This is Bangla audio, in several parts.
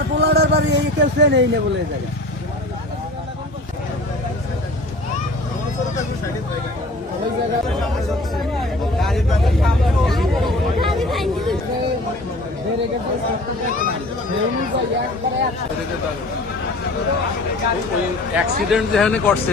একবার পোলাডার বাড়ি এই কেউ ট্রেন এই নে বলে ওই অ্যাক্সিডেন্ট যেখানে করছে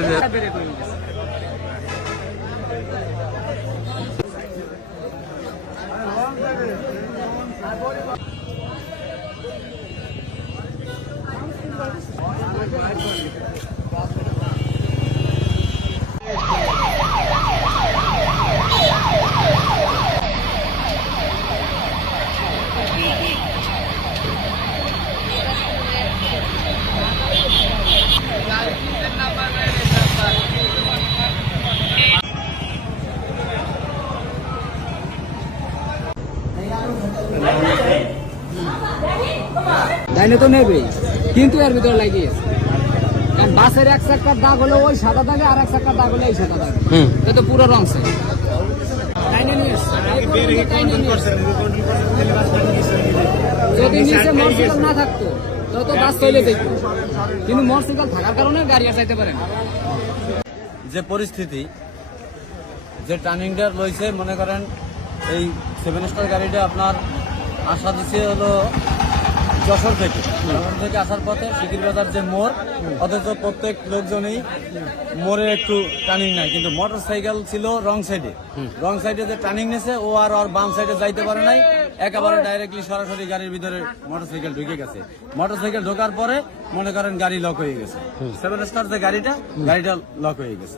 লাইনে তো নেবেই কিন্তু এর ভিতরে লাগিয়ে কারণ বাসের এক চাকার দাগ হলো ওই সাদা দাগে আর এক চাকার দাগ হলো এই সাদা দাগে। এ তো পুরো রং। যদি নিচে মোটরসাইকেল না থাকতো তো বাস চলে যেত। কিন্তু মোটরসাইকেল থাকার কারণে গাড়ি আর যাইতে পারে না। যে পরিস্থিতি যে টার্নিংটা রয়েছে মনে করেন এই সেভেন স্টার গাড়িটা আপনার আসা দিচ্ছে হলো যশোর থেকে। যশোর থেকে আসার পথে সিকির বাজার যে মোড় অথচ প্রত্যেক লোকজনই মোড়ে একটু টার্নিং নাই কিন্তু মোটর সাইকেল ছিল রং সাইডে রং সাইডে যে টার্নিং নিয়েছে ও আর ওর বাম সাইডে যাইতে পারে নাই একেবারে ডাইরেক্টলি সরাসরি গাড়ির ভিতরে মোটর সাইকেল ঢুকে গেছে। মোটর সাইকেল ঢোকার পরে মনে করেন গাড়ি লক হয়ে গেছে। সেভেন স্টার যে গাড়িটা গাড়িটা লক হয়ে গেছে।